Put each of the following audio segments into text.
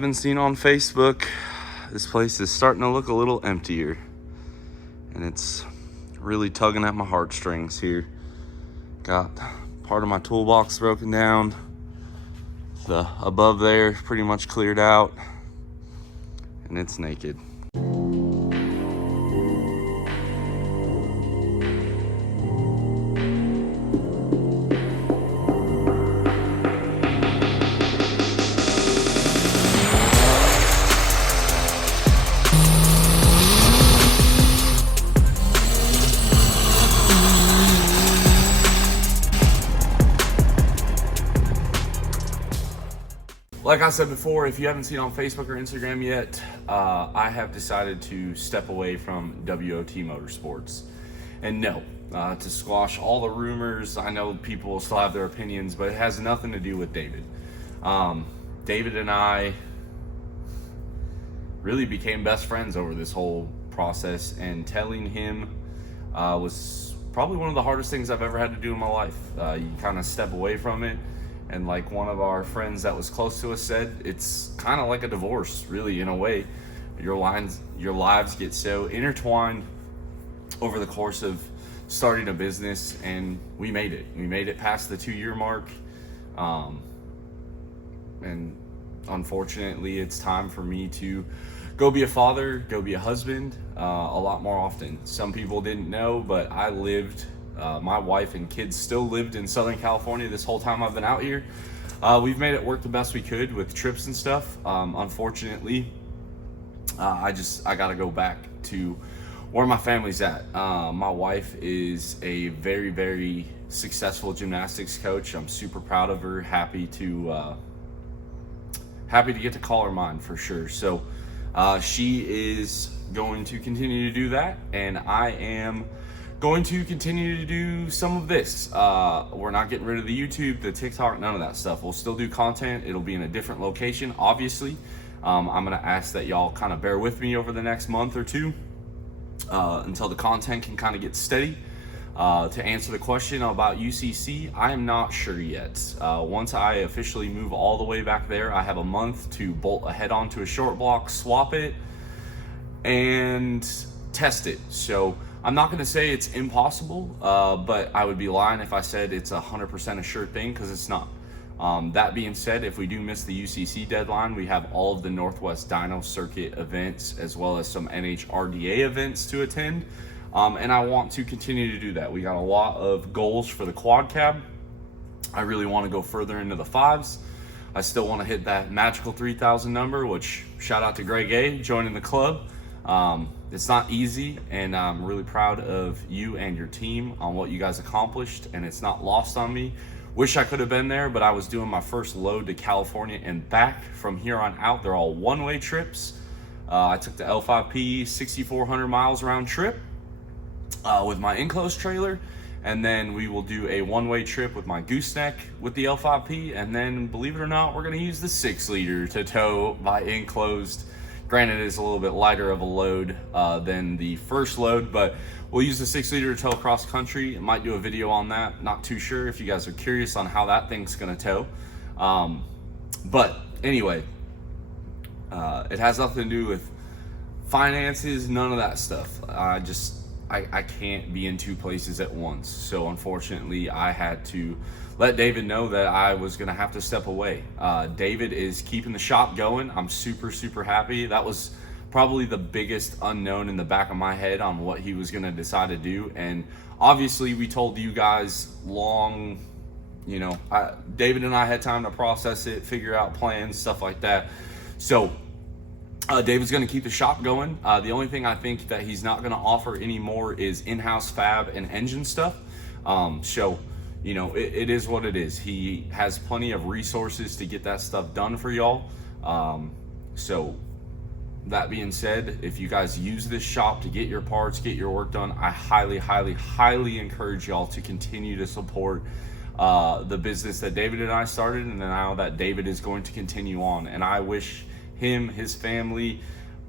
Haven't seen on Facebook, this place is starting to look a little emptier, and it's really tugging at my heartstrings here. Got part of my toolbox broken down, the above there pretty much cleared out, and it's naked. Like I said before, if you haven't seen on Facebook or Instagram yet, I have decided to step away from WOT Motorsports. And no, to squash all the rumors, I know people will still have their opinions, but it has nothing to do with David. David and I really became best friends over this whole process, and telling him was probably one of the hardest things I've ever had to do in my life. You kind of step away from it. And like one of our friends that was close to us said, it's kind of like a divorce, really, in a way. Your lives get so intertwined over the course of starting a business, and we made it. We made it past the 2-year mark. And unfortunately, it's time for me to go be a father, go be a husband, a lot more often. Some people didn't know, but I lived my wife and kids still lived in Southern California this whole time I've been out here. We've made it work the best we could with trips and stuff. Unfortunately, I gotta go back to where my family's at. My wife is a very, very successful gymnastics coach. I'm super proud of her. Happy to get to call her mine for sure. So she is going to continue to do that, and I am going to continue to do some of this. We're not getting rid of the YouTube, the TikTok, none of that stuff. We'll still do content. It'll be in a different location, obviously. I'm gonna ask that y'all kind of bear with me over the next month or two until the content can kind of get steady. To answer the question about UCC, I am not sure yet. Once I officially move all the way back there, I have a month to bolt ahead onto a short block, swap it, and test it. So I'm not going to say it's impossible, but I would be lying if I said it's 100% a sure thing, because it's not. That being said, if we do miss the UCC deadline, we have all of the Northwest Dyno Circuit events as well as some NHRDA events to attend, and I want to continue to do that. We got a lot of goals for the quad cab. I really want to go further into the 5s. I still want to hit that magical 3,000 number, which shout out to Greg A joining the club. It's not easy, and I'm really proud of you and your team on what you guys accomplished, and it's not lost on me. Wish I could have been there, but I was doing my first load to California and back. From here on out, they're all one-way trips. I took the L5P 6,400 miles round trip with my enclosed trailer, and then we will do a one-way trip with my gooseneck with the L5P, and then, believe it or not, we're going to use the 6-liter to tow my enclosed. Granted, it's a little bit lighter of a load than the first load, but we'll use the 6-liter to tow cross country. I might do a video on that. Not too sure if you guys are curious on how that thing's gonna tow. But anyway, it has nothing to do with finances, none of that stuff. I can't be in 2 places at once. So unfortunately, I had to let David know that I was gonna have to step away. David is keeping the shop going. I'm super, super happy. That was probably the biggest unknown in the back of my head on what he was gonna decide to do. And obviously we told you guys long, David and I had time to process it, figure out plans, stuff like that. So David's going to keep the shop going. The only thing I think that he's not going to offer anymore is in-house fab and engine stuff. It is what it is. He has plenty of resources to get that stuff done for y'all. So that being said, if you guys use this shop to get your parts, get your work done, I highly, highly, highly encourage y'all to continue to support the business that David and I started, and now that David is going to continue on. And I wish him, his family,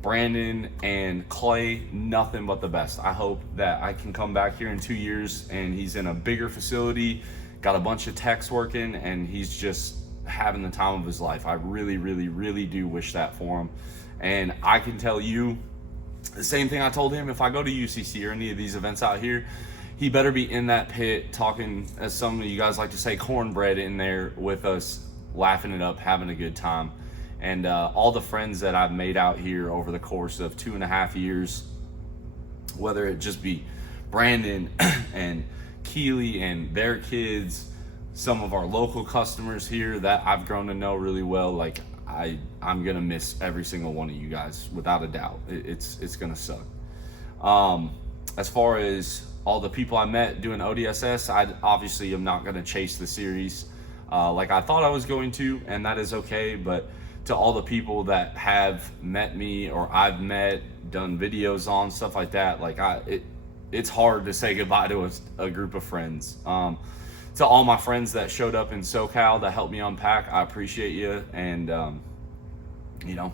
Brandon, and Clay nothing but the best. I hope that I can come back here in 2 years and he's in a bigger facility, got a bunch of techs working, and he's just having the time of his life. I really, really, really do wish that for him. And I can tell you the same thing I told him. If I go to UCC or any of these events out here, he better be in that pit talking, as some of you guys like to say, cornbread in there with us, laughing it up, having a good time. And all the friends that I've made out here over the course of 2.5 years, whether it just be Brandon and Keely and their kids, some of our local customers here that I've grown to know really well, like I'm gonna miss every single one of you guys without a doubt. It's gonna suck. As far as all the people I met doing ODSS, I obviously am not gonna chase the series like I thought I was going to, and that is okay. But to all the people that have met me or I've met, done videos on, stuff like that, like it's hard to say goodbye to a group of friends. To all my friends that showed up in SoCal that helped me unpack, I appreciate you. And you know,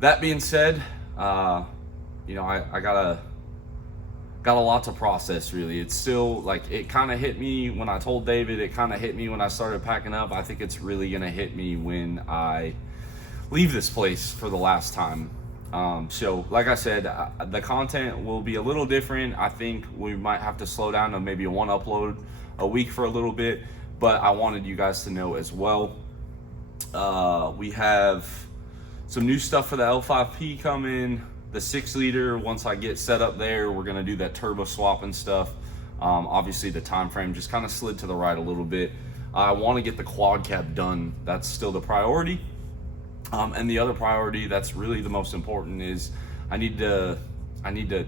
that being said, you know, I got a lot to process, really. It's still like, it kind of hit me when I told David, it kind of hit me when I started packing up. I think it's really gonna hit me when I leave this place for the last time. So like I said, the content will be a little different. I think we might have to slow down to maybe one upload a week for a little bit, but I wanted you guys to know as well. We have some new stuff for the L5P coming. The 6-liter, once I get set up there, we're gonna do that turbo swap and stuff. Obviously the time frame just kind of slid to the right a little bit. I want to get the quad cab done. That's still the priority. And the other priority that's really the most important is I need to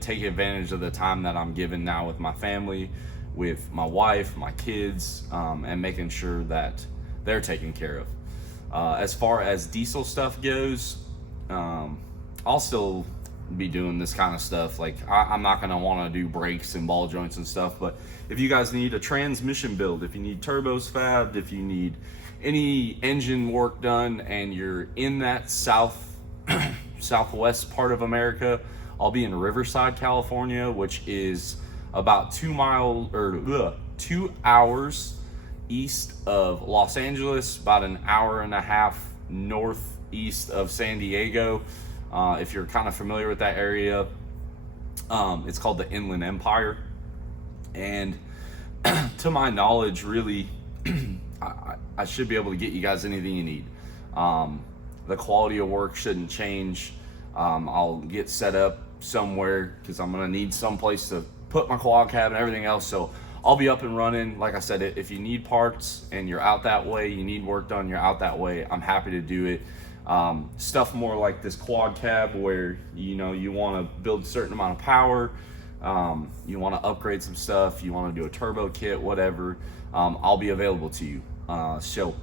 take advantage of the time that I'm given now with my family, with my wife, my kids, and making sure that they're taken care of. As far as diesel stuff goes, I'll still be doing this kind of stuff. Like I'm not gonna want to do brakes and ball joints and stuff, but if you guys need a transmission build, if you need turbos fabbed, if you need any engine work done and you're in that southwest part of America, I'll be in Riverside, California, which is about 2 hours east of Los Angeles, about an hour and a half northeast of San Diego. If you're kind of familiar with that area, it's called the Inland Empire. And to my knowledge, really, I should be able to get you guys anything you need. The quality of work shouldn't change. I'll get set up somewhere because I'm gonna need some place to put my quad cab and everything else. So I'll be up and running. Like I said, if you need parts and you're out that way, you need work done, you're out that way, I'm happy to do it. Stuff more like this quad cab where, you know, you want to build a certain amount of power, you want to upgrade some stuff, you want to do a turbo kit, whatever, I'll be available to you. So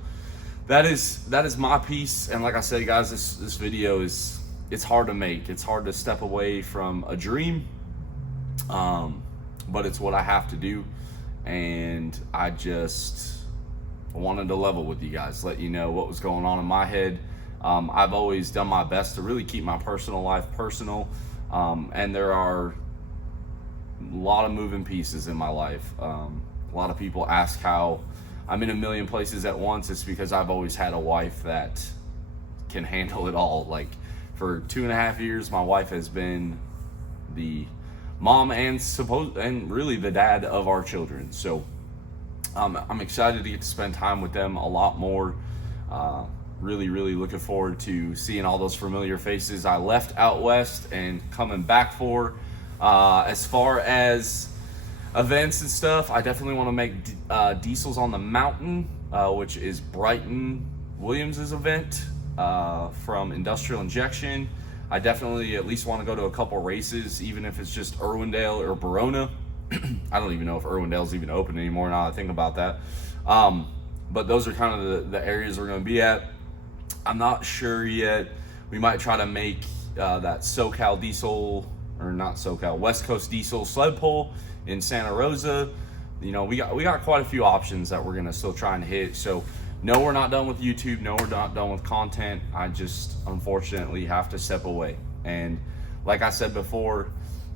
that is my piece. And like I said, guys, this video it's hard to make. It's hard to step away from a dream, but it's what I have to do. And I just wanted to level with you guys, let you know what was going on in my head. I've always done my best to really keep my personal life personal, and there are a lot of moving pieces in my life. A lot of people ask how I'm in a million places at once. It's because I've always had a wife that can handle it all. Like for 2.5 years, my wife has been the mom and really the dad of our children. So I'm excited to get to spend time with them a lot more. Really looking forward to seeing all those familiar faces I left out west and coming back for. As far as events and stuff, I definitely want to make Diesels on the Mountain, which is Brighton Williams's event from Industrial Injection. I definitely at least want to go to a couple races, even if it's just Irwindale or Verona. I don't even know if Irwindale's even open anymore now that I think about that. But those are kind of the areas we're going to be at. I'm not sure yet. We might try to make that SoCal Diesel, or not SoCal, West Coast Diesel sled pull in Santa Rosa. You know, we got quite a few options that we're gonna still try and hit. So no, we're not done with YouTube. No, we're not done with content. I just unfortunately have to step away. And like I said before,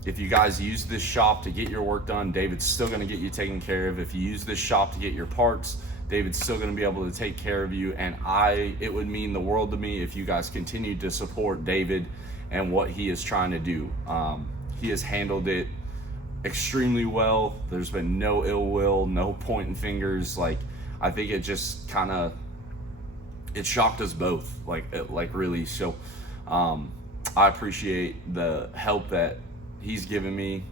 if you guys use this shop to get your work done, David's still gonna get you taken care of. If you use this shop to get your parts, David's still going to be able to take care of you, and it would mean the world to me if you guys continued to support David and what he is trying to do. He has handled it extremely well. There's been no ill will, no pointing fingers. Like, I think it just kind of, it shocked us both, like really. So I appreciate the help that he's given me.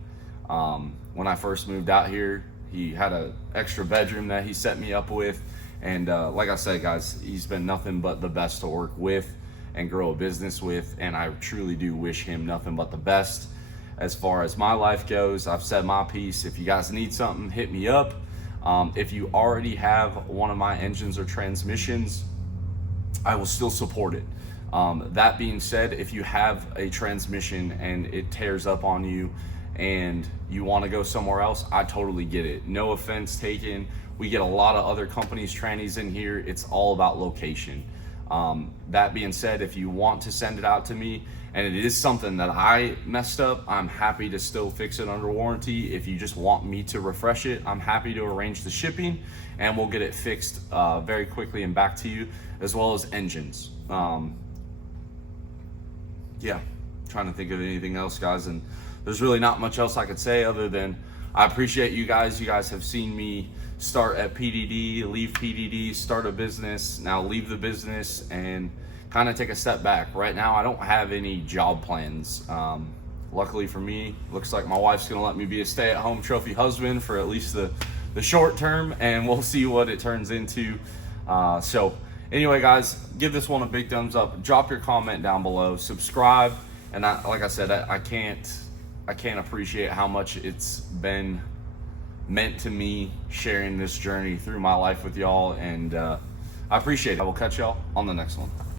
When I first moved out here, he had an extra bedroom that he set me up with, and like I said, guys, he's been nothing but the best to work with and grow a business with, and I truly do wish him nothing but the best. As far as my life goes, I've said my piece. If you guys need something, hit me up. If you already have one of my engines or transmissions, I will still support it. That being said, if you have a transmission and it tears up on you and you want to go somewhere else, I totally get it. No offense taken. We get a lot of other companies' trannies in here. It's all about location. That being said, if you want to send it out to me and it is something that I messed up, I'm happy to still fix it under warranty. If you just want me to refresh it, I'm happy to arrange the shipping and we'll get it fixed very quickly and back to you, as well as engines. Yeah, trying to think of anything else, guys, and there's really not much else I could say other than I appreciate you guys. You guys have seen me start at PDD, leave PDD, start a business, now leave the business, and kind of take a step back. Right now, I don't have any job plans. Luckily for me, looks like my wife's gonna let me be a stay-at-home trophy husband for at least the short term, and we'll see what it turns into. So anyway, guys, give this one a big thumbs up. Drop your comment down below. Subscribe, and like I said, I can't appreciate how much it's been meant to me sharing this journey through my life with y'all, and I appreciate it. I will catch y'all on the next one.